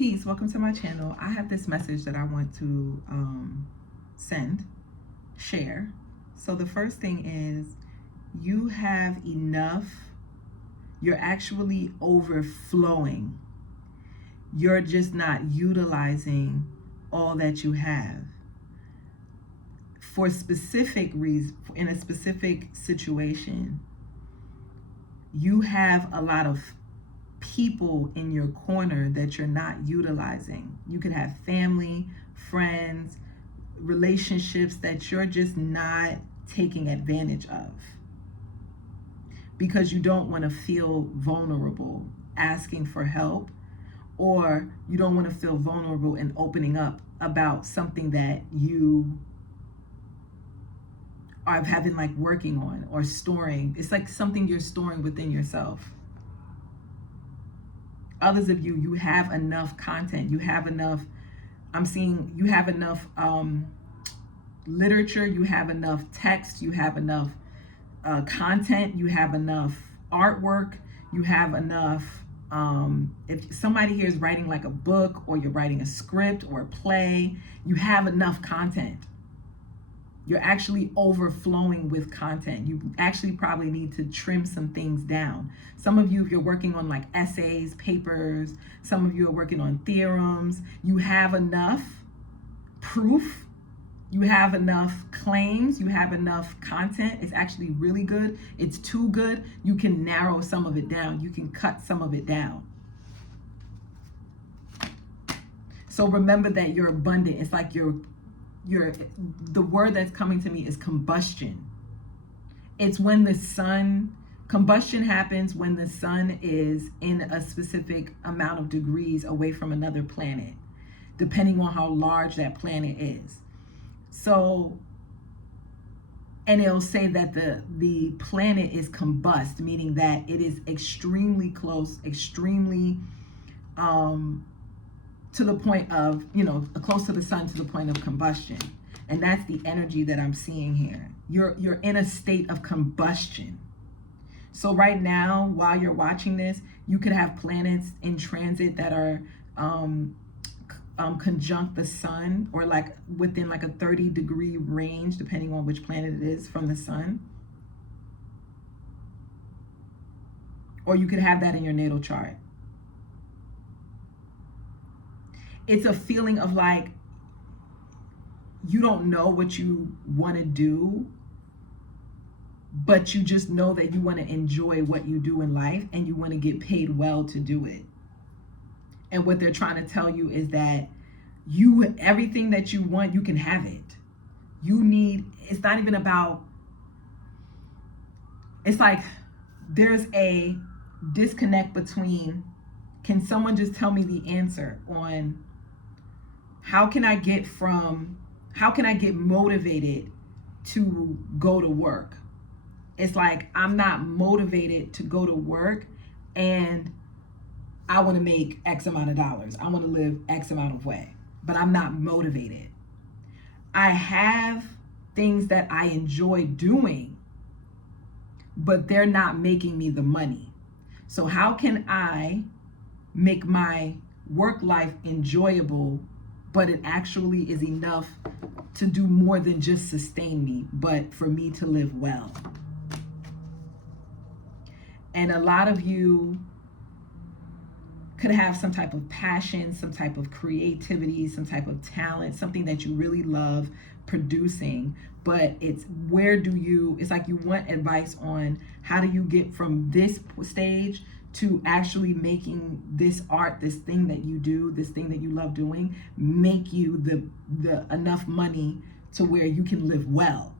Peace, welcome to my channel. I have this message that I want to share. So the first thing is you have enough, you're actually overflowing. You're just not utilizing all that you have. For specific reasons, in a specific situation, you have a lot of people in your corner that you're not utilizing. You could have family, friends, relationships that you're just not taking advantage of because you don't want to feel vulnerable asking for help, or you don't want to feel vulnerable and opening up about something that you are having like working on or storing. It's like something you're storing within yourself. Others of you, you have enough content. You have enough, I'm seeing you have enough literature, you have enough text, you have enough content, you have enough artwork, you have enough, if somebody here is writing like a book or you're writing a script or a play, you have enough content. You're actually overflowing with content. You actually probably need to trim some things down. Some of you, if you're working on like essays, papers, some of you are working on theorems, you have enough proof, you have enough claims, you have enough content. It's actually really good. It's too good. You can narrow some of it down. You can cut some of it down. So remember that you're abundant. It's like the word that's coming to me is combustion. It's when the sun, combustion happens when the sun is in a specific amount of degrees away from another planet, depending on how large that planet is. So, and it'll say that the planet is combust, meaning that it is extremely close, extremely to the point of, close to the sun, to the point of combustion. And that's the energy that I'm seeing here. You're in a state of combustion. So right now, while you're watching this, you could have planets in transit that are conjunct the sun, or like within like a 30-degree range, depending on which planet it is from the sun. Or you could have that in your natal chart. It's a feeling of like, you don't know what you want to do, but you just know that you want to enjoy what you do in life and you want to get paid well to do it. And what they're trying to tell you is that everything that you want, you can have it. It's not even about, it's like there's a disconnect between, can someone just tell me the answer on how can I get motivated to go to work? It's like, I'm not motivated to go to work and I want to make X amount of dollars. I want to live X amount of way, but I'm not motivated. I have things that I enjoy doing, but they're not making me the money. So how can I make my work life enjoyable, but it actually is enough to do more than just sustain me, but for me to live well? And a lot of you could have some type of passion, some type of creativity, some type of talent, something that you really love producing, but it's it's like you want advice on how do you get from this stage to actually making this art, this thing that you do, this thing that you love doing, make you the enough money to where you can live well,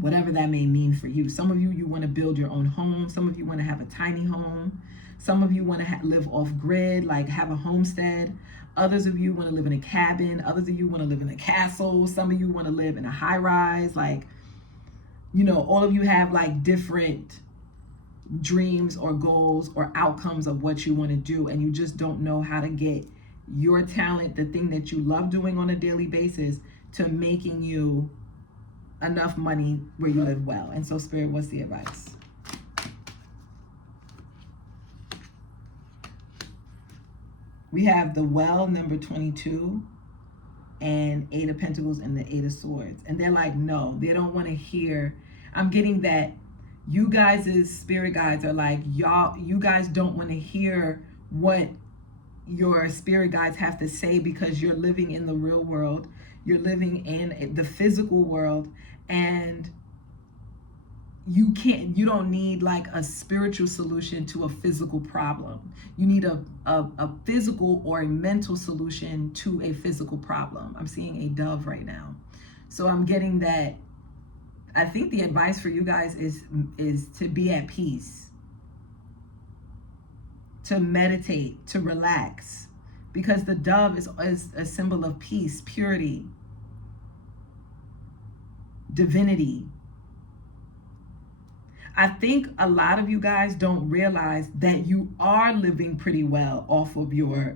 whatever that may mean for you. Some of you want to build your own home. Some of you want to have a tiny home. Some of you want to live off grid, like have a homestead. Others of you want to live in a cabin. Others of you want to live in a castle. Some of you want to live in a high rise. Like, all of you have like different dreams or goals or outcomes of what you want to do, and you just don't know how to get your talent, the thing that you love doing on a daily basis, to making you enough money where you live well. And so, Spirit, what's the advice? We have the well, number 22, and Eight of Pentacles and the Eight of Swords. And they're like, no, they don't want to hear. I'm getting that you guys' spirit guides are like, you guys don't want to hear what your spirit guides have to say, because you're living in the real world. You're living in the physical world, and you don't need like a spiritual solution to a physical problem. You need a physical or a mental solution to a physical problem. I'm seeing a dove right now. So I'm getting that. I think the advice for you guys is to be at peace, to meditate, to relax, because the dove is a symbol of peace, purity, divinity. I think a lot of you guys don't realize that you are living pretty well off of your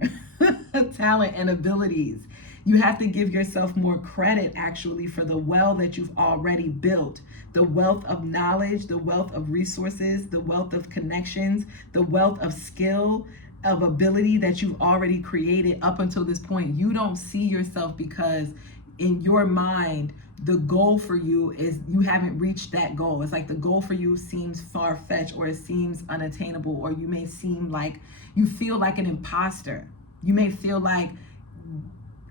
talent and abilities. You have to give yourself more credit, actually, for the wealth that you've already built. The wealth of knowledge, the wealth of resources, the wealth of connections, the wealth of skill, of ability that you've already created up until this point. You don't see yourself because in your mind, the goal for you is you haven't reached that goal. It's like the goal for you seems far-fetched, or it seems unattainable, or you may seem like you feel like an imposter. You may feel like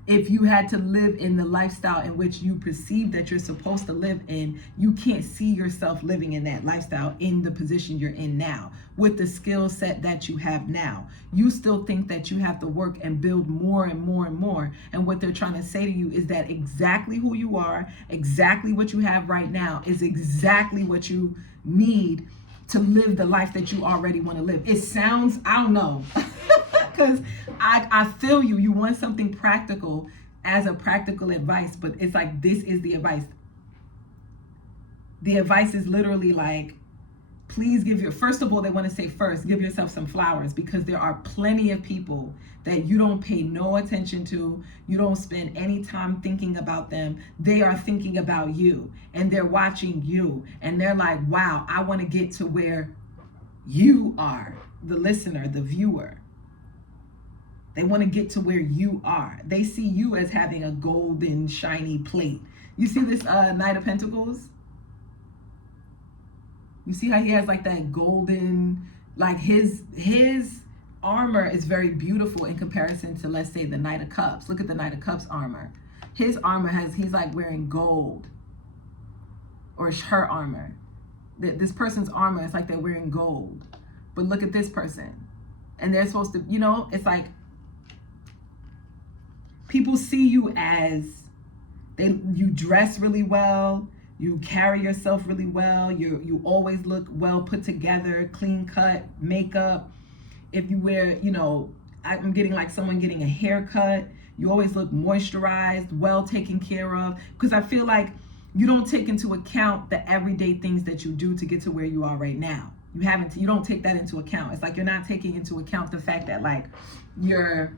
if you had to live in the lifestyle in which you perceive that you're supposed to live in, you can't see yourself living in that lifestyle in the position you're in now, with the skill set that you have now. You still think that you have to work and build more and more and more. And what they're trying to say to you is that exactly who you are, exactly what you have right now, is exactly what you need to live the life that you already want to live. It sounds, I don't know. Because I feel you. You want something practical as a practical advice, but it's like, this is the advice. The advice is literally like, please first of all, they want to say first, give yourself some flowers, because there are plenty of people that you don't pay no attention to. You don't spend any time thinking about them. They are thinking about you, and they're watching you, and they're like, wow, I want to get to where you are, the listener, the viewer. They want to get to where you are. They see you as having a golden, shiny plate. You see this Knight of Pentacles? You see how he has like that golden, like his armor is very beautiful in comparison to, let's say, the Knight of Cups. Look at the Knight of Cups armor. His armor he's like wearing gold, or her armor. This person's armor is like they're wearing gold. But look at this person. And they're supposed to, it's like, people see you as you dress really well, you carry yourself really well, you always look well put together, clean cut, makeup. If you wear, I'm getting like someone getting a haircut, you always look moisturized, well taken care of, because I feel like you don't take into account the everyday things that you do to get to where you are right now. You don't take that into account. It's like you're not taking into account the fact that like you're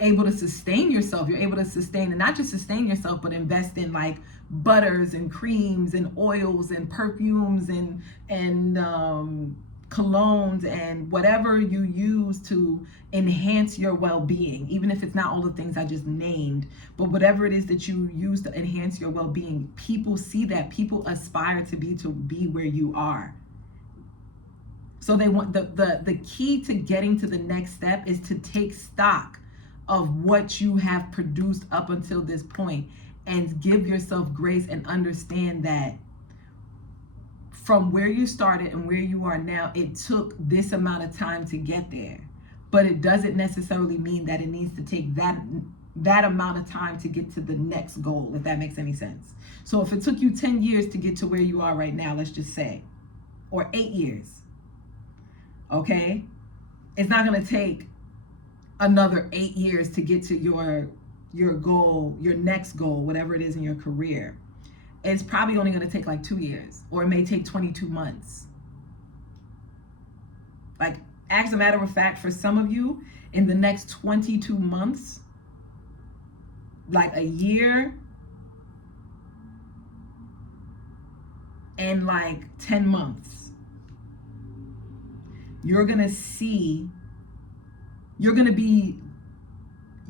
able to sustain yourself. You're able to sustain, and not just sustain yourself, but invest in like butters and creams and oils and perfumes and colognes and whatever you use to enhance your well-being, even if it's not all the things I just named, but whatever it is that you use to enhance your well-being. People see that. People aspire to be where you are. So they want the key to getting to the next step is to take stock of what you have produced up until this point, and give yourself grace and understand that from where you started and where you are now, it took this amount of time to get there. But it doesn't necessarily mean that it needs to take that amount of time to get to the next goal, if that makes any sense. So if it took you 10 years to get to where you are right now, let's just say, or 8 years, okay? It's not gonna take another 8 years to get to your goal, your next goal, whatever it is in your career. It's probably only going to take like 2 years, or it may take 22 months. Like, as a matter of fact, for some of you, in the next 22 months, like a year and like 10 months, you're going to see You're going to be,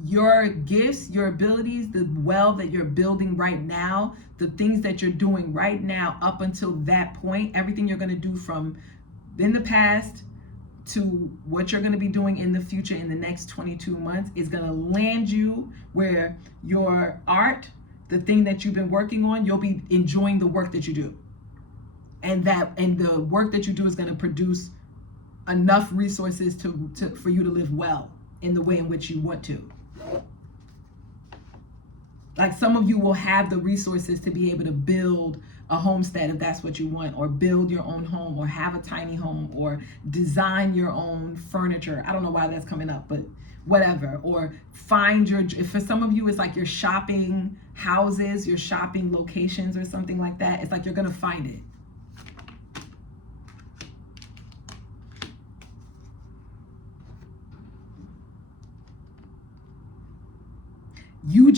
your gifts, your abilities, the well that you're building right now, the things that you're doing right now up until that point, everything you're going to do from in the past to what you're going to be doing in the future in the next 22 months is going to land you where your art, the thing that you've been working on, you'll be enjoying the work that you do. And the work that you do is going to produce enough resources for you to live well in the way in which you want to. Like some of you will have the resources to be able to build a homestead if that's what you want, or build your own home, or have a tiny home, or design your own furniture. I don't know why that's coming up, but whatever. Or find if for some of you it's like you're shopping houses, you're shopping locations or something like that. It's like you're gonna find it. You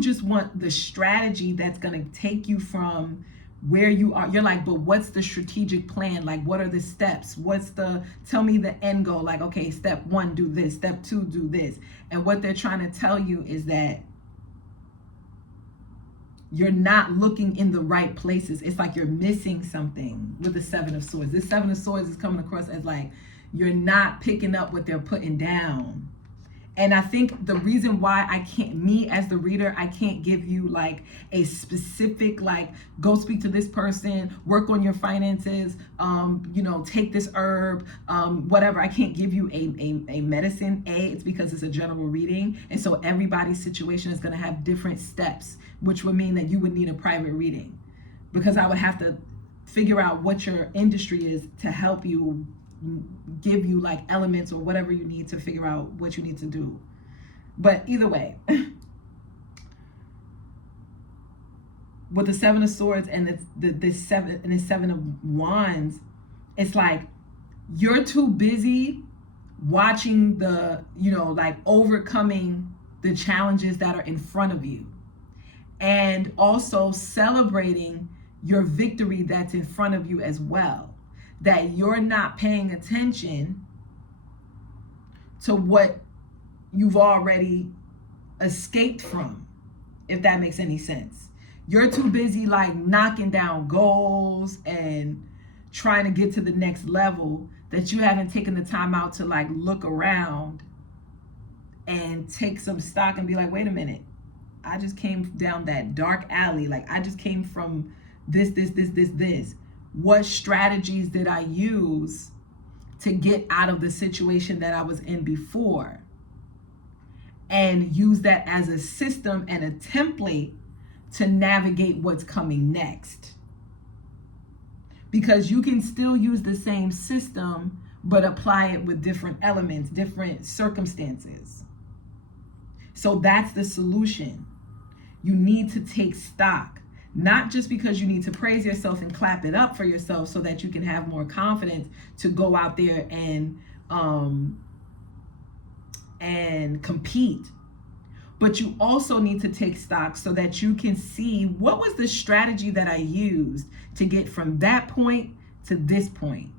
just want the strategy that's going to take you from where you are. You're like, but what's the strategic plan? Like, what are the steps? Tell me the end goal. Like, okay, step 1, do this. Step 2, do this. And what they're trying to tell you is that you're not looking in the right places. It's like you're missing something with the 7 of Swords. This 7 of Swords is coming across as like, you're not picking up what they're putting down. And I think the reason why me as the reader, I can't give you like a specific, like, go speak to this person, work on your finances, take this herb, whatever. I can't give you a medicine. It's because it's a general reading. And so everybody's situation is going to have different steps, which would mean that you would need a private reading, because I would have to figure out what your industry is to help you, give you like elements or whatever you need to figure out what you need to do. But either way, with the 7 of Swords and the 7 of Wands, it's like you're too busy watching overcoming the challenges that are in front of you, and also celebrating your victory that's in front of you as well. That you're not paying attention to what you've already escaped from, if that makes any sense. You're too busy like knocking down goals and trying to get to the next level that you haven't taken the time out to like look around and take some stock and be like, wait a minute, I just came down that dark alley. Like I just came from this. What strategies did I use to get out of the situation that I was in before? And use that as a system and a template to navigate what's coming next. Because you can still use the same system, but apply it with different elements, different circumstances. So that's the solution. You need to take stock. Not just because you need to praise yourself and clap it up for yourself so that you can have more confidence to go out there and compete. But you also need to take stock so that you can see what was the strategy that I used to get from that point to this point.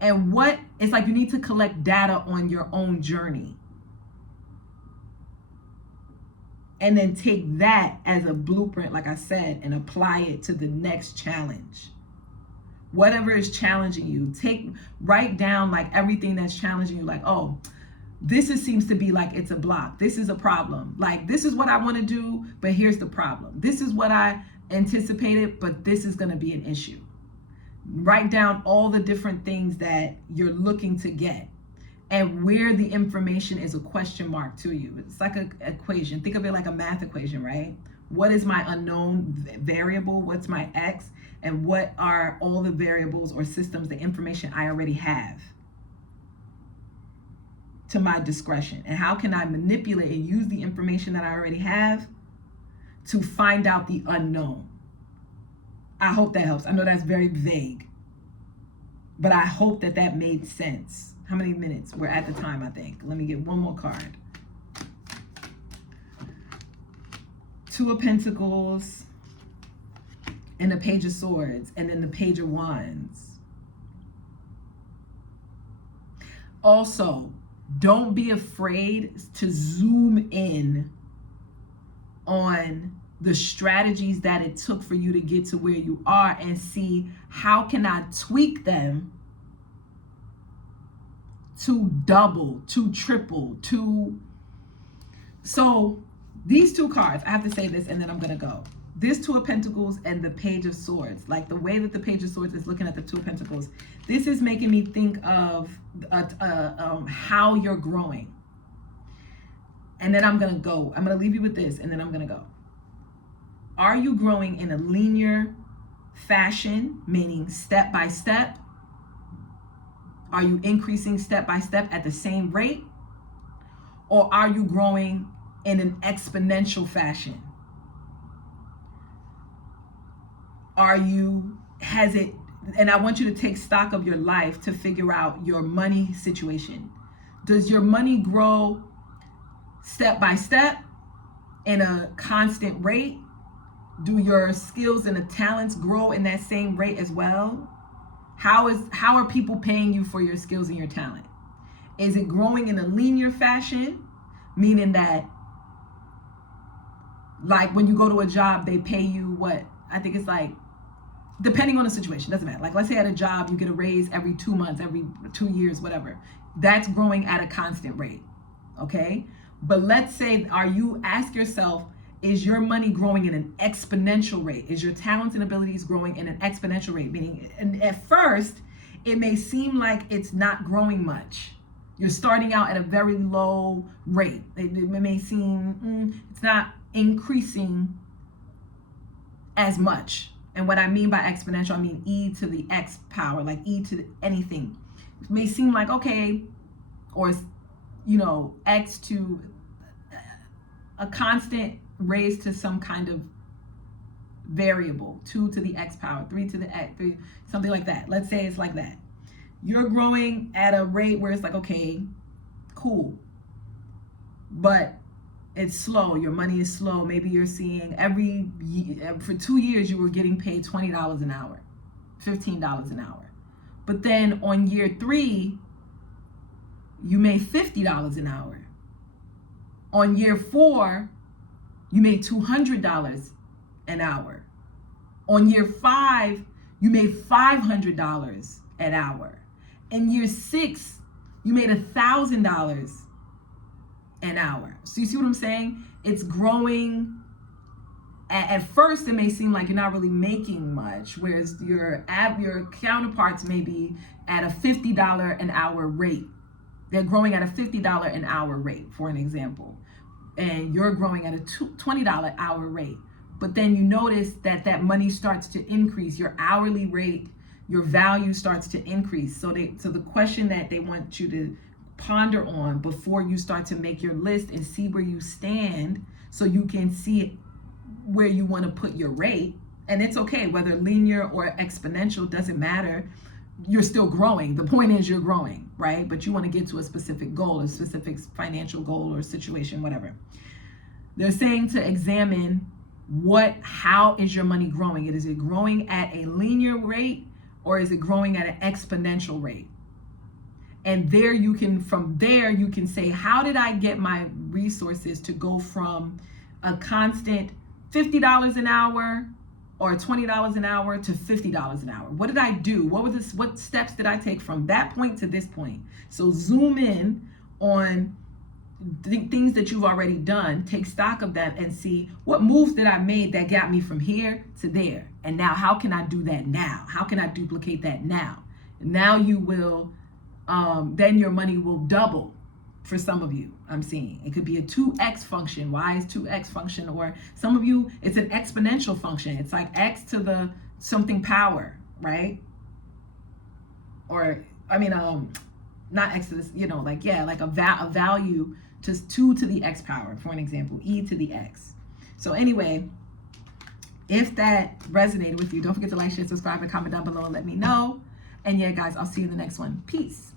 And it's like you need to collect data on your own journey. And then take that as a blueprint, like I said, and apply it to the next challenge. Whatever is challenging you, write down like everything that's challenging you, like, oh, seems to be like it's a block. This is a problem. Like, this is what I want to do, but here's the problem. This is what I anticipated, but this is going to be an issue. Write down all the different things that you're looking to get, and where the information is a question mark to you. It's like an equation. Think of it like a math equation, right? What is my unknown variable? What's my X? And what are all the variables or systems, the information I already have to my discretion? And how can I manipulate and use the information that I already have to find out the unknown? I hope that helps. I know that's very vague, but I hope that made sense. How many minutes? We're at the time, I think. Let me get one more card. 2 of Pentacles and the Page of Swords, and then the Page of Wands. Also, don't be afraid to zoom in on the strategies that it took for you to get to where you are and see how can I tweak them to double, to triple, to... So these two cards, I have to say this and then I'm going to go. This Two of Pentacles and the Page of Swords, like the way that the Page of Swords is looking at the Two of Pentacles, this is making me think of how you're growing. And then I'm going to go. I'm going to leave you with this and then I'm going to go. Are you growing in a linear fashion, meaning step by step? Are you increasing step by step at the same rate? Or are you growing in an exponential fashion? And I want you to take stock of your life to figure out your money situation. Does your money grow step by step in a constant rate? Do your skills and the talents grow in that same rate as well? How are people paying you for your skills and your talent? Is it growing in a linear fashion? Meaning that, like when you go to a job, they pay you what? I think it's like, depending on the situation, doesn't matter. Like let's say at a job, you get a raise every 2 months, every 2 years, whatever. That's growing at a constant rate, okay? But let's say, ask yourself, is your money growing in an exponential rate? Is your talents and abilities growing in an exponential rate? Meaning, and at first, it may seem like it's not growing much. You're starting out at a very low rate. It may seem it's not increasing as much. And what I mean by exponential, I mean e to the x power, like e to anything. It may seem like, okay, or, x to a constant raised to some kind of variable, 2 to the x power, 3 to the x, 3, something like that. Let's say it's like that. You're growing at a rate where it's like, okay, cool, but it's slow. Your money is slow. Maybe you're seeing for 2 years, you were getting paid $20 an hour, $15 an hour. But then on year 3, you made $50 an hour. On year 4, you made $200 an hour. On year 5, you made $500 an hour. In year 6, you made $1,000 an hour. So you see what I'm saying? It's growing. At first, it may seem like you're not really making much, whereas your counterparts may be at a $50 an hour rate. They're growing at a $50 an hour rate, for an example. And you're growing at a $20 hour rate. But then you notice that money starts to increase. Your hourly rate, your value starts to increase. So the question that they want you to ponder on before you start to make your list and see where you stand, so you can see where you want to put your rate. And it's okay, whether linear or exponential, doesn't matter. You're still growing. The point is you're growing, right? But you want to get to a specific goal, a specific financial goal or situation, whatever. They're saying to examine how is your money growing? Is it growing at a linear rate or is it growing at an exponential rate? And from there you can say, how did I get my resources to go from a constant $50 an hour or $20 an hour to $50 an hour? What did I do? What steps did I take from that point to this point? So zoom in on things that you've already done, take stock of that and see what moves did I made that got me from here to there. And now how can I do that now? How can I duplicate that now? Now you will, then your money will double. For some of you, I'm seeing it could be a 2x function. Why is 2x function? Or some of you, it's an exponential function. It's like x to the something power, right? Or not x to this, like a value to 2 to the x power, for an example, e to the x. So anyway, if that resonated with you, don't forget to like, share, subscribe, and comment down below and let me know. And yeah, guys, I'll see you in the next one. Peace.